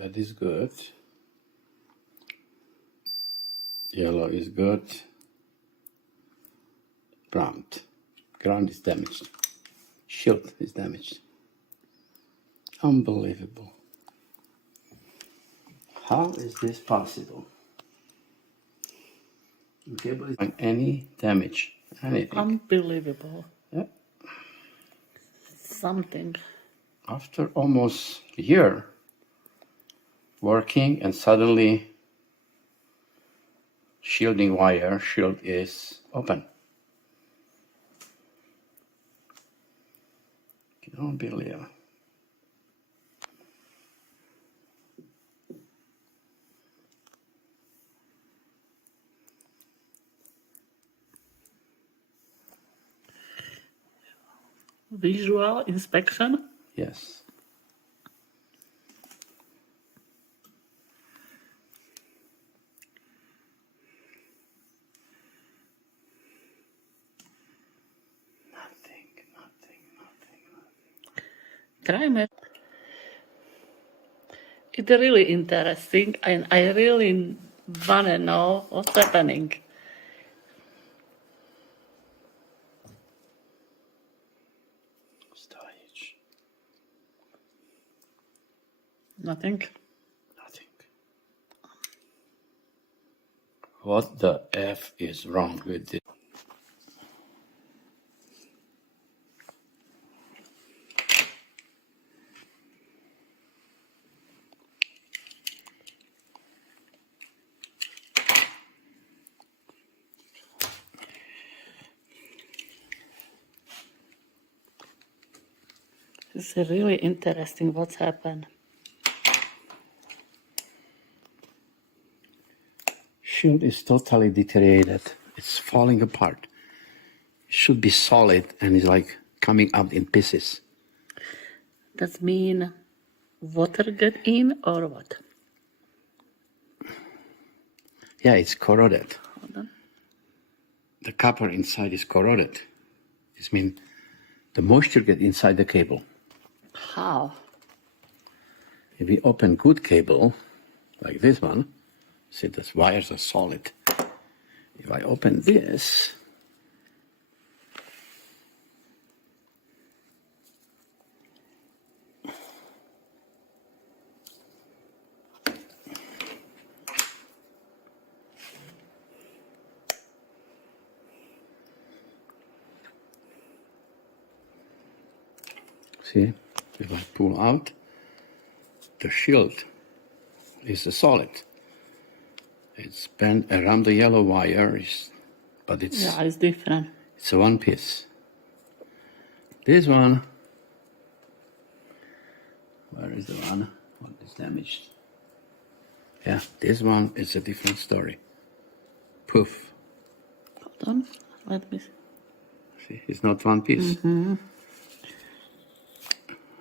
That is good. Yellow is good. Brown. Ground is damaged. Shield is damaged. Unbelievable. How is this possible? The cable is not any damage, anything. Unbelievable. Yeah. Something. After almost a year working, and suddenly shielding wire shield is open. You don't believe. Visual inspection. Yes. Crime. It's really interesting, and I really wanna know what's happening. Stage. Nothing. Nothing. What the F is wrong with this? It's really interesting what's happened. Shield is totally deteriorated. It's falling apart. It should be solid and it's like coming up in pieces. Does mean water get in or what? Yeah, it's corroded. Hold on. The copper inside is corroded. This means the moisture get inside the cable. How? If we open good cable, like this one, see the wires are solid. If I open this, see, if I pull out, the shield is a solid. It's bent around the yellow wire, but it's Yeah, it's different. it's a one piece. This one, where is the one? What is damaged? Yeah, this one is a different story. Poof. Hold on. Let me see. See, it's not one piece.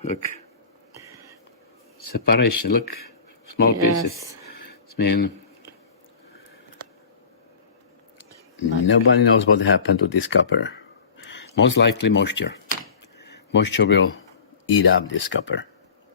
Look. Separation, look. Small pieces. I mean, nobody knows what happened to this copper. Most likely moisture. Moisture will eat up this copper.